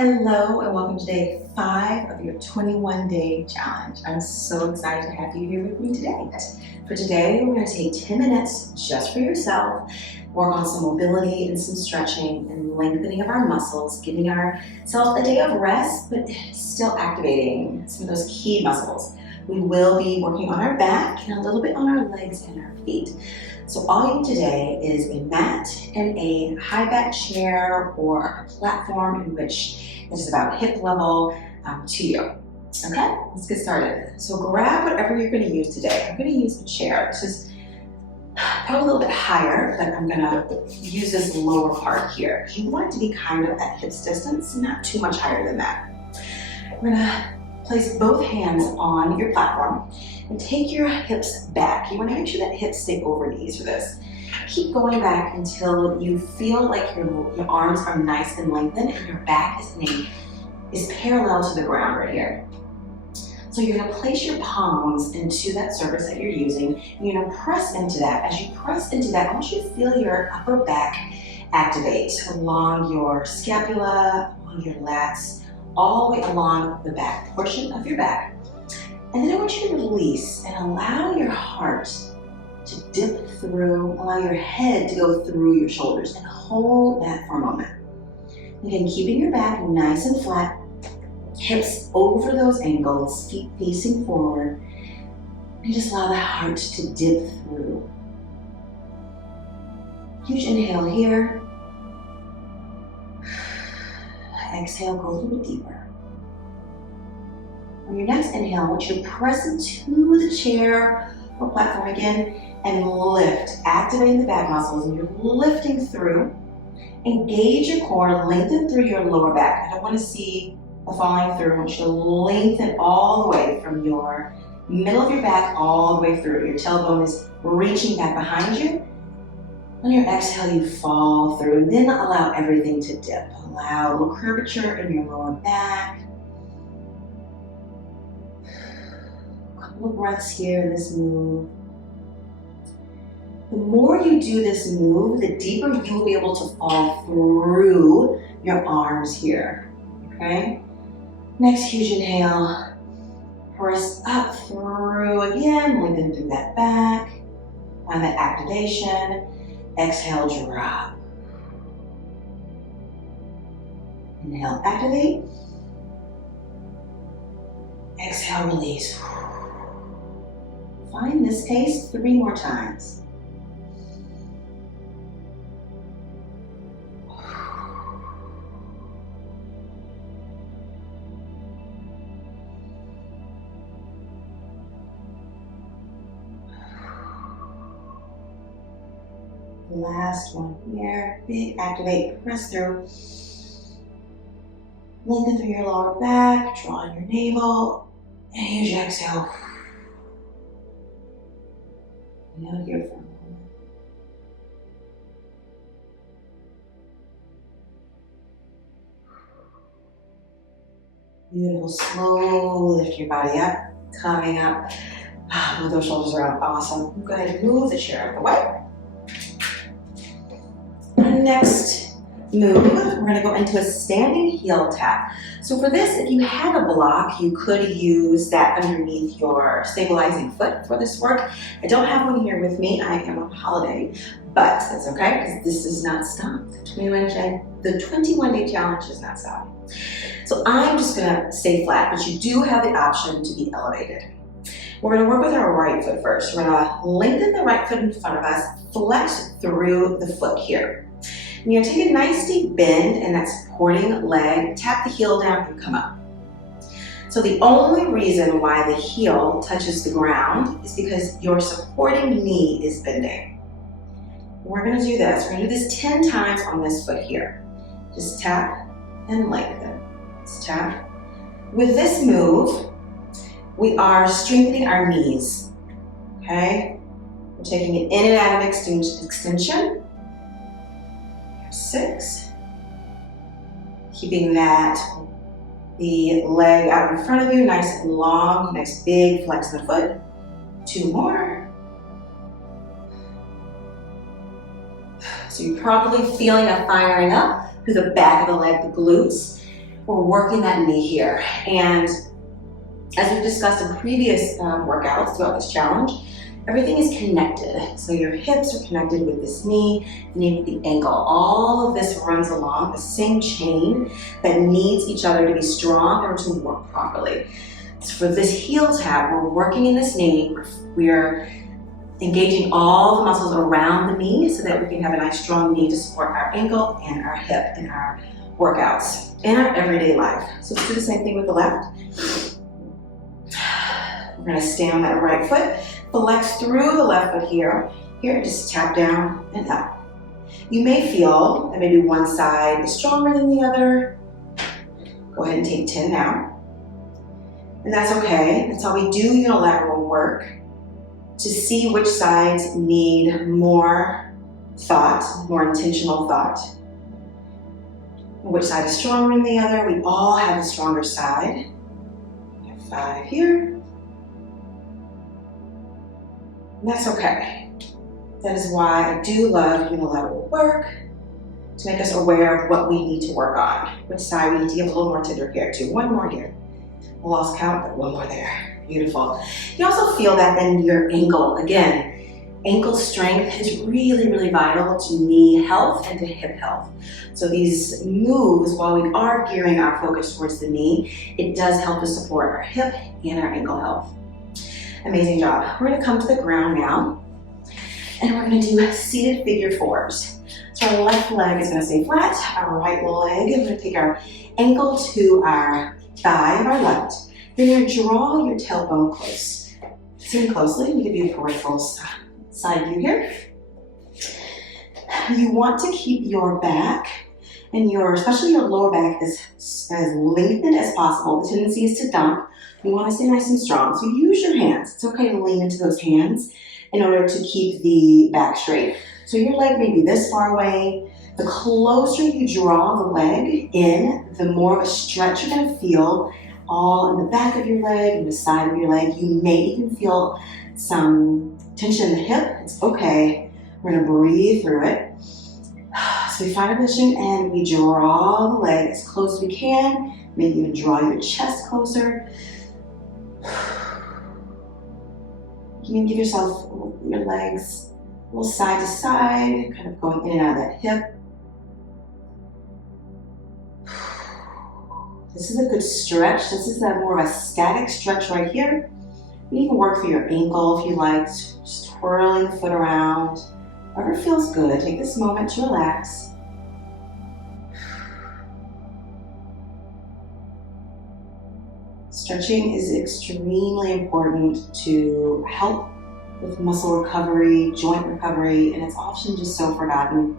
Hello and welcome to day 5 of your 21-day challenge. I'm so excited to have you here with me today. For today, we're going to take 10 minutes just for yourself, work on some mobility and some stretching and lengthening of our muscles, giving ourselves a day of rest, but still activating some of those key muscles. We will be working on our back and a little bit on our legs and our feet. So all you need today is a mat and a high back chair or a platform in which is about hip level to you. Okay, let's get started. So grab whatever you're going to use today. I'm going to use a chair. This is probably a little bit higher, but I'm going to use this lower part here. You want it to be kind of at hips distance, not too much higher than that. We're going to place both hands on your platform and take your hips back. You want to make sure that hips stay over knees for this. Keep going back until you feel like your arms are nice and lengthened and your back is parallel to the ground right here. So you're going to place your palms into that surface that you're using, and you're going to press into that. As you press into that, I want you to feel your upper back activate along your scapula, along your lats, all the way along the back portion of your back. And then I want you to release and allow your heart to dip through, allow your head to go through your shoulders, and hold that for a moment. Again, keeping your back nice and flat, hips over those ankles, feet facing forward, and just allow the heart to dip through. Huge inhale here. Exhale, go a little bit deeper. On your next inhale, I want you to press into the chair or platform again and lift, activating the back muscles, and you're lifting through. Engage your core, lengthen through your lower back. I don't want to see the falling through. I want you to lengthen all the way from your middle of your back all the way through. Your tailbone is reaching back behind you. On your exhale, you fall through, and then allow everything to dip. Allow a little curvature in your lower back. A couple of breaths here in this move. The more you do this move, the deeper you will be able to fall through your arms here, okay? Next huge inhale, press up through again, lengthen through that back, find that activation. Exhale, drop. Inhale, activate. Exhale, release. Find this pace 3 more times. Last one here. Big activate, press through. Lengthen through your lower back, draw in your navel, and huge exhale. Now here for a moment. Beautiful. Slowly lift your body up, coming up. Move those shoulders around. Awesome. Go ahead and move the chair out of the way. Next move, we're going to go into a standing heel tap. So for this, if you had a block, you could use that underneath your stabilizing foot for this work. I don't have one here with me. I am on holiday, but that's okay because this does not stop. The 21-day challenge does not stop. So I'm just going to stay flat, but you do have the option to be elevated. We're going to work with our right foot first. We're going to lengthen the right foot in front of us, flex through the foot here. And you're going to take a nice deep bend in that supporting leg, tap the heel down and come up. So the only reason why the heel touches the ground is because your supporting knee is bending. We're going to do this. We're going to do this 10 times on this foot here. Just tap and lengthen. Just tap. With this move, we are strengthening our knees. Okay? We're taking it in and out of extension. 6. Keeping the leg out in front of you, nice and long, nice big flex of the foot. 2 more. So you're probably feeling a firing up through the back of the leg, the glutes. we're working that knee here. And as we've discussed in previous workouts throughout this challenge, everything is connected. So your hips are connected with this knee, the knee with the ankle. All of this runs along the same chain that needs each other to be strong in order to work properly. So for this heel tap, we're working in this knee. We're engaging all the muscles around the knee so that we can have a nice strong knee to support our ankle and our hip in our workouts, in our everyday life. So let's do the same thing with the left. We're gonna stand on that right foot, flex through the left foot here, just tap down and up. You may feel that maybe one side is stronger than the other. Go ahead and take 10 now. And that's okay. That's how we do unilateral work, to see which sides need more thought, more intentional thought. Which side is stronger than the other. We all have a stronger side. We have 5 here. And that's okay. That is why I do love unilateral work, to make us aware of what we need to work on, which side we need to give a little more tender care to. One more here. I lost count, but one more there. Beautiful. You also feel that in your ankle. Again, ankle strength is really, really vital to knee health and to hip health. So these moves, while we are gearing our focus towards the knee, it does help to support our hip and our ankle health. Amazing job. We're gonna come to the ground now, and we're gonna do seated figure fours. So our left leg is gonna stay flat, our right leg, we're gonna take our ankle to our thigh of our left. Then you're gonna draw your tailbone close. Listen closely, let me give you a peripheral side view here. You want to keep your back and especially your lower back as lengthened as possible. The tendency is to dump. You want to stay nice and strong. So use your hands. It's okay to lean into those hands in order to keep the back straight. So your leg may be this far away. The closer you draw the leg in, the more of a stretch you're going to feel all in the back of your leg and the side of your leg. You may even feel some tension in the hip. It's okay. We're going to breathe through it. So we find a position and we draw the leg as close as we can. Maybe even draw your chest closer. You can give yourself your legs a little side to side, kind of going in and out of that hip. This is a good stretch. This is more of a static stretch right here. You can work for your ankle if you like, just twirling the foot around. Whatever feels good. Take this moment to relax. Stretching is extremely important to help with muscle recovery, joint recovery, and it's often just so forgotten.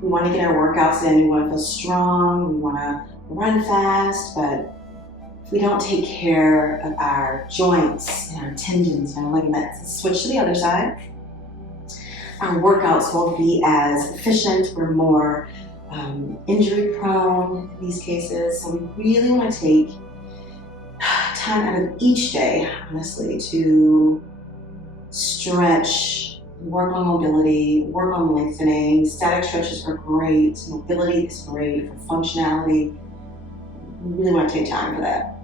We want to get our workouts in, we want to feel strong, we want to run fast, but if we don't take care of our joints and our tendons and our ligaments, switch to the other side, our workouts won't be as efficient. We're more injury prone in these cases, so we really want to take time out of each day, honestly, to stretch, work on mobility, work on lengthening. Static stretches are great. Mobility is great for functionality. You really want to take time for that.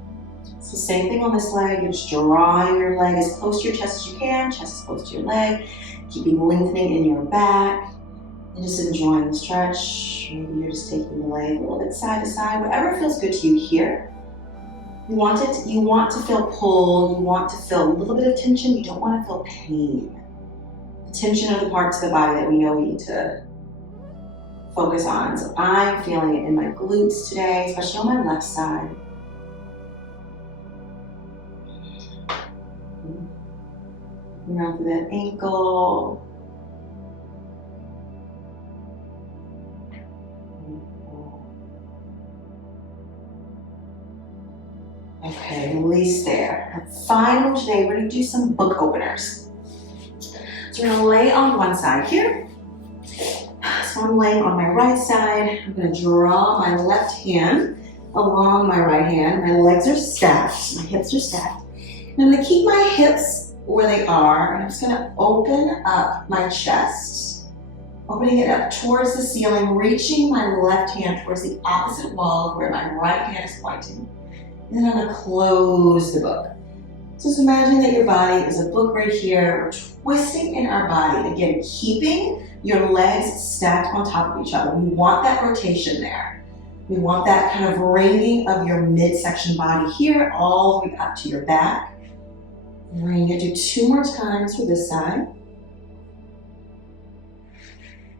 So same thing on this leg. You're just drawing your leg as close to your chest as you can, chest as close to your leg, keeping lengthening in your back, and just enjoying the stretch. Maybe you're just taking the leg a little bit side to side, whatever feels good to you here. You want to feel pull, you want to feel a little bit of tension, you don't want to feel pain. The tension of the parts of the body that we know we need to focus on. So I'm feeling it in my glutes today, especially on my left side. Around through that ankle. Okay, release there. Final today, we're going to do some book openers. So we're going to lay on one side here. So I'm laying on my right side. I'm going to draw my left hand along my right hand. My legs are stacked, my hips are stacked. And I'm going to keep my hips where they are, and I'm just going to open up my chest Opening it up towards the ceiling, reaching my left hand towards the opposite wall of where my right hand is pointing. And then I'm going to close the book. So just imagine that your body is a book right here. We're twisting in our body. Again, keeping your legs stacked on top of each other. We want that rotation there. We want that kind of ringing of your midsection body here all the way up to your back. We're going to do 2 more times for this side.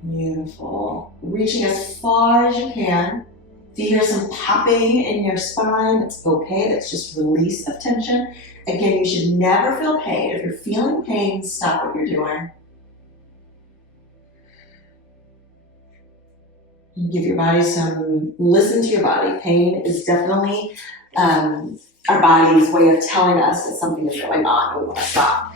Beautiful. Reaching as far as you can. If you hear some popping in your spine, that's okay. That's just release of tension. Again, you should never feel pain. If you're feeling pain, stop what you're doing. And give your body listen to your body. Pain is definitely our body's way of telling us that something is going on and we want to stop.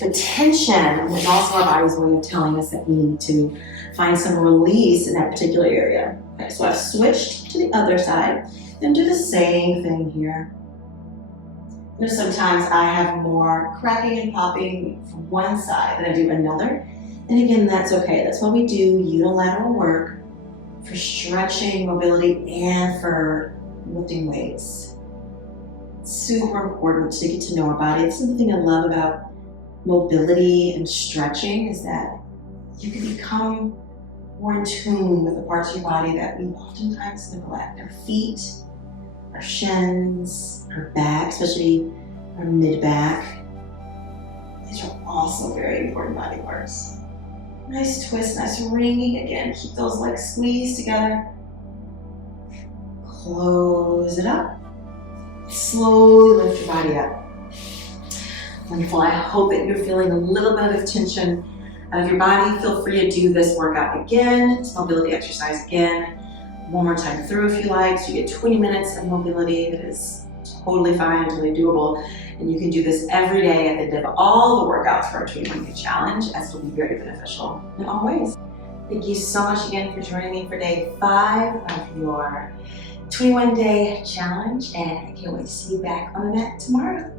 The tension is also our body's way of telling us that we need to find some release in that particular area. Okay, so I've switched to the other side. Then do the same thing here. You know, sometimes I have more cracking and popping from one side than I do another. And again, that's okay. That's why we do unilateral work for stretching, mobility, and for lifting weights. It's super important to get to know our body. It's something I love about mobility and stretching is that you can become more in tune with the parts of your body that we oftentimes neglect. Our feet, our shins, our back, especially our mid-back. These are also very important body parts. Nice twist, nice ringing again. Keep those legs squeezed together. Close it up. Slowly lift your body up. Wonderful. I hope that you're feeling a little bit of tension out of your body. Feel free to do this workout again, this mobility exercise again, one more time through if you like. So you get 20 minutes of mobility. That is totally fine, totally doable. And you can do this every day at the end of all the workouts for our 21-day challenge, as it'll be very beneficial in all ways. Thank you so much again for joining me for day 5 of your 21-day challenge. And I can't wait to see you back on the mat tomorrow.